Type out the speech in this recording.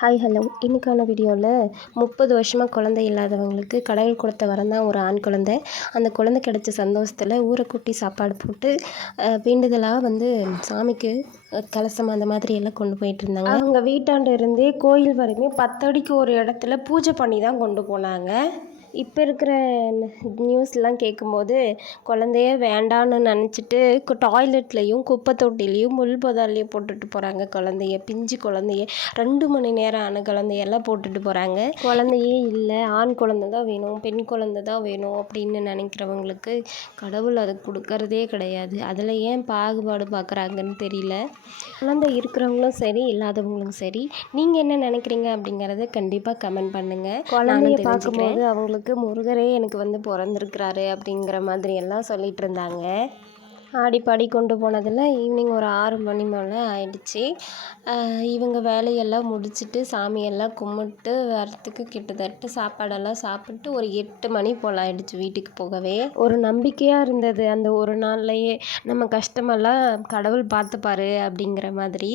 Hi hello இன்றைக்கான வீடியோவில் 30 வருஷமாக குழந்தை இல்லாதவங்களுக்கு கடவுள் கொடுத்த வரம் தான் ஒரு ஆண் குழந்தை. அந்த குழந்தை கிடைச்ச சந்தோஷத்தில் ஊரை கூட்டி சாப்பாடு போட்டு வேண்டுதலாக சாமிக்கு கலசம் அந்த மாதிரி எல்லாம் கொண்டு போயிட்டு இருந்தாங்க. அவங்க வீட்டாண்ட இருந்தே கோயில் வரைக்கும் 10 அடிக்கு ஒரு இடத்துல பூஜை பண்ணி தான் கொண்டு போனாங்க. இப்போ இருக்கிற நியூஸ்லாம் கேட்கும்போது குழந்தைய வேண்டான்னு நினச்சிட்டு டாய்லெட்லேயும் குப்பை தொட்டிலையும் முள் புதர்லையும் போட்டுட்டு போகிறாங்க. பிஞ்சு குழந்தைய 2 மணி நேரம் ஆன குழந்தையெல்லாம் போட்டுட்டு போகிறாங்க. குழந்தையே இல்லை, ஆண் குழந்தை தான் வேணும், பெண் குழந்தை தான் வேணும் அப்படின்னு நினைக்கிறவங்களுக்கு கடவுள் அதை கொடுக்கறதே கிடையாது. அதில் ஏன் பாகுபாடு பார்க்குறாங்கன்னு தெரியல. குழந்தை இருக்கிறவங்களும் சரி, இல்லாதவங்களும் சரி, நீங்கள் என்ன நினைக்கிறீங்க அப்படிங்கிறத கண்டிப்பாக கமெண்ட் பண்ணுங்கள். குழந்தைய பார்க்கும்போது அவங்களுக்கு முருகரே எனக்கு பிறந்திருக்கிறாரு அப்படிங்கிற மாதிரி எல்லாம் சொல்லிட்டு இருந்தாங்க. ஆடிப்பாடி கொண்டு போனதில் ஈவினிங் ஒரு 6 மணி மேலே ஆயிடுச்சு. இவங்க வேலையெல்லாம் முடிச்சுட்டு சாமியெல்லாம் கும்பிட்டு வரத்துக்கு கிட்டத்தட்ட சாப்பாடெல்லாம் சாப்பிட்டு ஒரு 8 மணி போல் ஆயிடுச்சு வீட்டுக்கு போகவே. ஒரு நம்பிக்கையாக இருந்தது அந்த ஒரு நாள்லையே நம்ம கஷ்டமெல்லாம் கடவுள் பார்த்துப்பாரு அப்படிங்கிற மாதிரி.